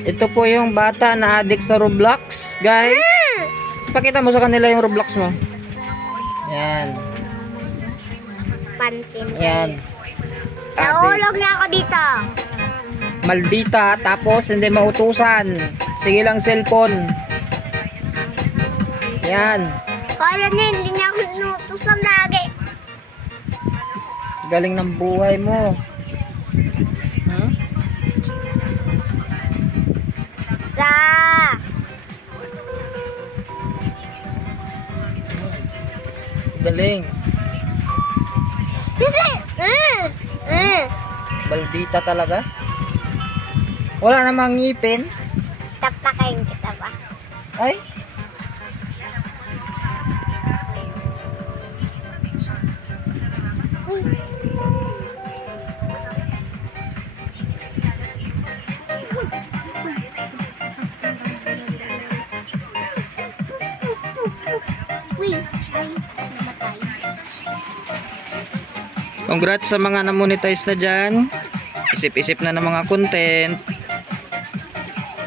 Ito po yung bata na addict sa Roblox, guys. Pakita mo sa kanila yung Roblox mo. Yan. Pansin. Yan. Naulog na ako dito. Maldita, tapos hindi mautusan. Sige lang cellphone. Yan. Kala niya, hindi niya ako inutusan lagi. Galing ng buhay mo. Hmm? Galing. Mm, mm. Maldita talaga. Wala namang ngipin. Taptakayin kita ba? Ay. Uy, Congrats sa mga na-monetize na dyan. Isip-isip na ng mga content.